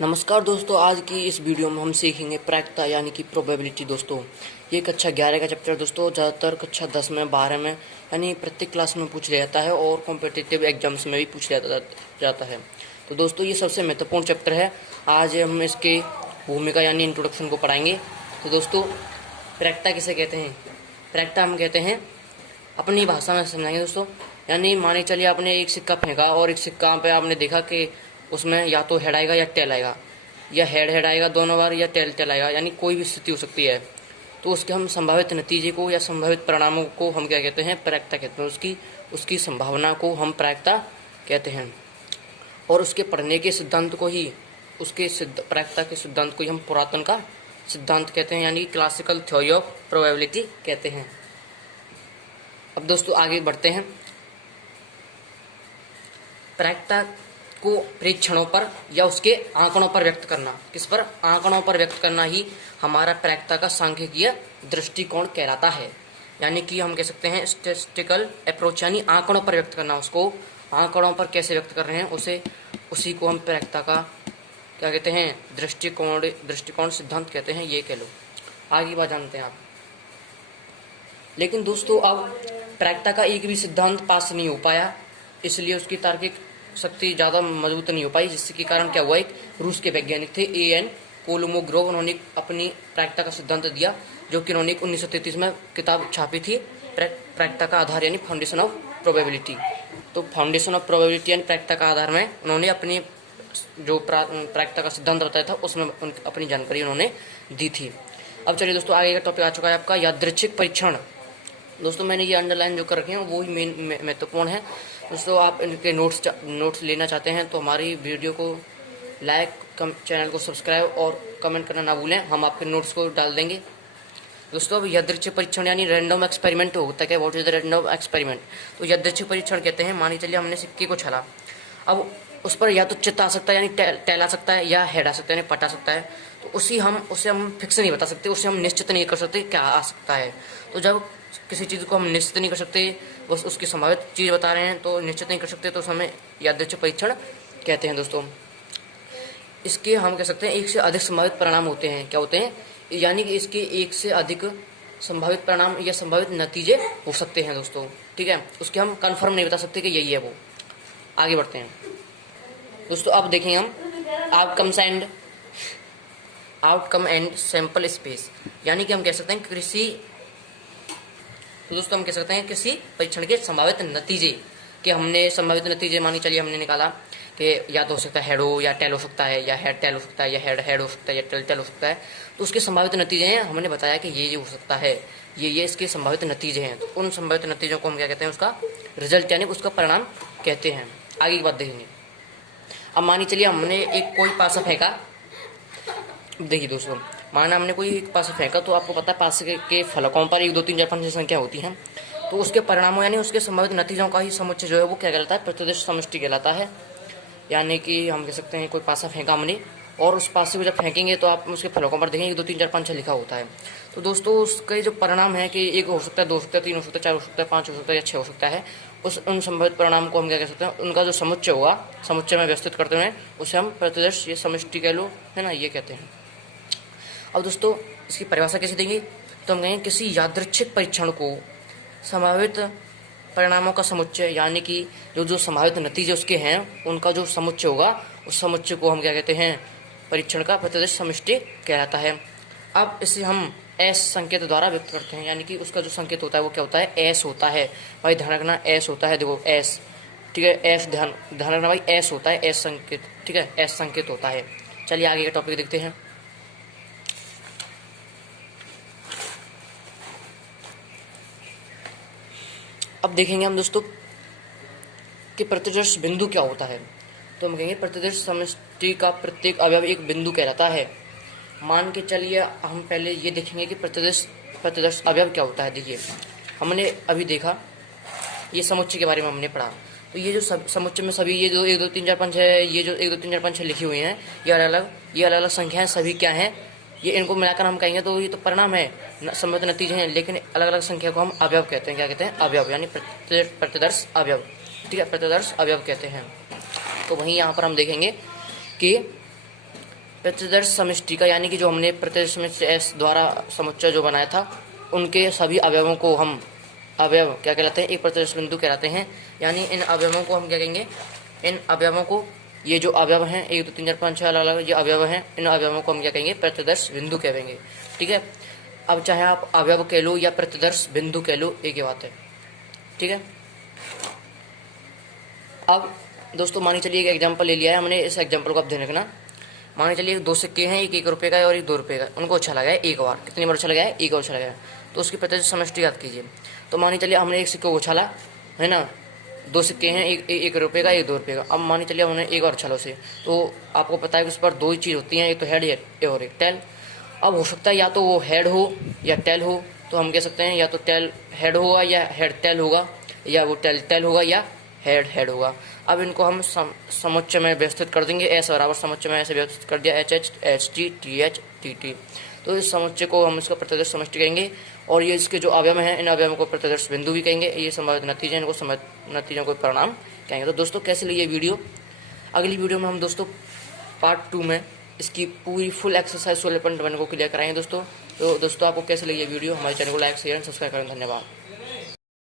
नमस्कार दोस्तों, आज की इस वीडियो में हम सीखेंगे प्रायिकता यानी कि प्रोबेबिलिटी। दोस्तों ये कक्षा 11 का चैप्टर दोस्तों ज़्यादातर कक्षा 10 में 12 में यानी प्रत्येक क्लास में पूछ लिया जाता है और कॉम्पिटिटिव एग्जाम्स में भी पूछ लिया जाता है। तो दोस्तों ये सबसे महत्वपूर्ण चैप्टर है। आज हम इसके भूमिका यानी इंट्रोडक्शन को पढ़ाएंगे। तो दोस्तों प्रायिकता किसे कहते हैं? प्रायिकता हम कहते हैं, अपनी भाषा में समझाएंगे दोस्तों। यानी माने चलिए आपने एक सिक्का फेंका और एक सिक्का पे आपने देखा कि उसमें या तो हेड आएगा या टेल आएगा, या हेड आएगा दोनों बार, या टेल आएगा, यानी कोई भी स्थिति हो सकती है। तो उसके हम संभावित नतीजे को या संभावित परिणामों को हम क्या कहते हैं? प्रायिकता कहते हैं। उसकी संभावना को हम प्रायिकता कहते हैं। और उसके पढ़ने के सिद्धांत को ही प्रायिकता के सिद्धांत को ही हम पुरातन का सिद्धांत कहते हैं, यानी क्लासिकल थ्योरी ऑफ प्रोबेबिलिटी कहते हैं। अब दोस्तों आगे बढ़ते हैं। प्रायिकता को परीक्षणों पर या उसके आंकड़ों पर व्यक्त करना। किस पर? आंकड़ों पर व्यक्त करना ही हमारा प्रायिकता का सांख्यिकीय दृष्टिकोण कहलाता है। यानी कि हम कह सकते हैं स्टैटिस्टिकल अप्रोच, यानी आंकड़ों पर व्यक्त करना। उसको आंकड़ों पर कैसे व्यक्त कर रहे हैं उसी को हम प्रायिकता का क्या कहते हैं? दृष्टिकोण सिद्धांत कहते हैं, ये कह लो। आगे बात जानते हैं आप। लेकिन दोस्तों अब प्रायिकता का एक भी सिद्धांत पास नहीं हो पाया, इसलिए उसकी तार्किक शक्ति ज़्यादा मजबूत नहीं हो पाई, जिसके कारण क्या हुआ, एक रूस के वैज्ञानिक थे A.N. कोलोमोग्रोव, उन्होंने अपनी प्रायिकता का सिद्धांत दिया, जो कि उन्होंने 1933 में किताब छापी थी, प्रायिकता का आधार यानी फाउंडेशन ऑफ प्रोबेबिलिटी। तो फाउंडेशन ऑफ प्रोबेबिलिटी यानी प्रायिकता का आधार में उन्होंने अपनी जो प्रायिकता का सिद्धांत बताया था उसमें अपनी जानकारी उन्होंने दी थी। अब चलिए दोस्तों आगे का टॉपिक आ चुका है आपका यादृच्छिक परीक्षण। दोस्तों मैंने ये अंडरलाइन जो कर रखे हैं वो ही मेन महत्वपूर्ण है। दोस्तों आप इनके नोट्स लेना चाहते हैं तो हमारी वीडियो को लाइक, चैनल को सब्सक्राइब और कमेंट करना ना भूलें, हम आपके नोट्स को डाल देंगे। दोस्तों अब यादृच्छिक परीक्षण यानी रैंडम एक्सपेरिमेंट होता है। What is the random experiment? तो यादृच्छिक परीक्षण कहते हैं, मानी चलिए हमने सिक्के को छाला, अब उस पर या तो चित्त आ सकता है यानी टेल आ सकता है, या हेड आ सकता है यानी पट आ सकता है। तो उसे हम फिक्स नहीं बता सकते, उसे हम निश्चित नहीं कर सकते क्या आ सकता है। तो जब किसी चीज़ को हम निश्चित नहीं कर सकते, बस उसकी संभावित चीज़ बता रहे हैं तो निश्चित नहीं कर सकते, तो हमें यादृच्छिक परीक्षण कहते हैं। दोस्तों इसके हम कह सकते हैं एक से अधिक संभावित परिणाम होते हैं। क्या होते हैं? यानी कि इसके एक से अधिक संभावित परिणाम या संभावित नतीजे हो सकते हैं दोस्तों, ठीक है। उसके हम कन्फर्म नहीं बता सकते कि यही है वो। आगे बढ़ते हैं दोस्तों। अब देखेंगे हम आउटकम एंड सैंपल स्पेस, यानी कि हम कह सकते हैं दोस्तों हम कह सकते हैं किसी परीक्षण के संभावित नतीजे कि हमने संभावित नतीजे मानी चलिए हमने निकाला कि या तो हो सकता है हेड हो या टेल हो सकता है, या हेड टेल हो सकता है, या हेड हो सकता है, या टेल हो सकता है। तो उसके संभावित नतीजे हैं, हमने बताया कि ये हो सकता है, ये इसके संभावित नतीजे हैं। तो उन संभावित नतीजों को हम क्या कहते हैं? उसका रिजल्ट यानी उसका परिणाम कहते हैं। आगे की बात देखेंगे। अब मानी चलिए हमने एक कोई पासा फेंका। देखिए दोस्तों, माना हमने कोई एक पासा फेंका, तो आपको पता है पासे के फलकों पर 1 2 3 4 5 संख्या होती है। तो उसके परिणामों यानी उसके संभावित नतीजों का ही समुच्चय जो है वो क्या कहलाता है? प्रतिदिश समष्टि कहलाता है। यानी कि हम कह सकते हैं कोई पासा फेंका हमने, और उस पासे को जब फेंकेंगे तो आप उसके फलकों पर देखेंगे 1 2 3 4 5 6 लिखा होता है। तो दोस्तों उसके जो परिणाम है कि 1 हो सकता है, 2 हो सकता है, 3 हो सकता है, 4 हो सकता है, 5 हो सकता है, या 6 हो सकता है। उन संभावित परिणाम को हम क्या कह सकते हैं? उनका जो समुच्चय होगा, समुच्चय में व्यवस्थित करते हुए उसे हम प्रतिदिश ये समष्टि कह लो, है ना, ये कहते हैं। अब दोस्तों इसकी परिभाषा कैसे देंगे? तो हम कहेंगे किसी यादृच्छिक परीक्षण को संभावित परिणामों का समुच्चय, यानी कि जो संभावित नतीजे उसके हैं उनका जो समुच्चय होगा, उस समुच्चय को हम क्या कहते हैं? परीक्षण का प्रतिदिश समष्टि कहलाता है। अब इसे हम एस संकेत द्वारा व्यक्त करते हैं, यानी कि उसका जो संकेत होता है वो क्या होता है? एस होता है भाई, ध्यान रखना एस होता है। देखो एस, ठीक है, एस ध्यान रखना भाई, एस होता है, एस संकेत, ठीक है, एस संकेत होता है। चलिए आगे का टॉपिक देखते हैं। अब देखेंगे हम दोस्तों कि प्रतिदर्श बिंदु क्या होता है। तो हम कहेंगे प्रतिदर्श समष्टि का प्रत्येक अवयव एक बिंदु कहलाता है। मान के चलिए हम पहले ये देखेंगे कि प्रतिदर्श अवयव क्या होता है। देखिए हमने अभी देखा ये समुच्चय के बारे में हमने पढ़ा। तो ये जो समुच्चय में सभी ये जो 1 2 3 4 5 है, ये जो 1 2 3 4 5 6 लिखी हुई हैं, ये अलग अलग संख्याएं सभी क्या हैं? ये इनको मिलाकर हम कहेंगे तो ये तो परिणाम है, संभावित नतीजे हैं, लेकिन अलग अलग संख्या को हम अवयव कहते हैं। क्या कहते हैं? अवयव, यानी प्रतिदर्श अवयव, ठीक है, प्रतिदर्श अवयव कहते हैं। तो वहीं यहाँ पर हम देखेंगे कि प्रतिदर्श समष्टि का, यानी कि जो हमने प्रतिदर्श समष्टि एस द्वारा समुच्चय जो बनाया था उनके सभी अवयवों को हम अवयव क्या कहलाते हैं, एक प्रतिदर्श बिंदु कहलाते हैं। यानी इन अवयवों को हम क्या कहेंगे, इन अवयवों को, ये जो अवयव हैं 1 2 3 4 5 6 अलग अलग ये अवयव हैं, इन अवयवों को हम क्या कहेंगे, प्रतिदर्श बिंदु कहेंगे। ठीक है, अब चाहे आप अवयव कह लो या प्रतिदर्श बिंदु कह लो, एक ही बात है। ठीक है, अब दोस्तों मानिए चलिए एक एग्जांपल ले लिया है हमने, इस एग्जांपल को आप ध्यान रखना। मानिए चलिए 2 सिक्के हैं, एक 1 रुपये का है और एक 2 रुपये का, उनको अच्छा लगा है एक बार, कितनी बार अच्छा लगा है, एक बार अच्छा लगा है, तो उसकी प्रतिदर्श समष्टि याद कीजिए। तो मानिए चलिए हमने एक सिक्के को उछाला है ना, 2 सिक्के हैं, एक रुपये का एक 2 रुपये का। अब मानिए चलिए हमने एक बार उछाला उसे, तो आपको पता है कि उस पर 2 ही चीज़ होती हैं, एक तो हेड और एक टेल। अब हो सकता है या तो वो हेड हो या टेल हो, तो हम कह सकते हैं या तो टेल हेड होगा या हेड टेल होगा, या वो टेल टेल होगा या हेड होगा। अब इनको हम समुच्चय में व्यवस्थित कर देंगे, एस बराबर समुच्चय में ऐसे व्यवस्थित कर दिया, H H T T H T T. तो इस समुच्चय को हम इसका प्रतिदर्श समष्टि कहेंगे, और ये इसके जो अवयव हैं इन अवयवों को प्रतिदर्श बिंदु भी कहेंगे। ये संभावित नतीजे, इनको संभावित नतीजों को परिणाम कहेंगे। तो दोस्तों कैसे लगी ये वीडियो, अगली वीडियो में हम दोस्तों पार्ट 2 में इसकी पूरी फुल एक्सरसाइज 16.1 को क्लियर कराएंगे दोस्तों। तो दोस्तों आपको कैसे लगी ये वीडियो, हमारे चैनल को लाइक शेयर एंड सब्सक्राइब करें। धन्यवाद।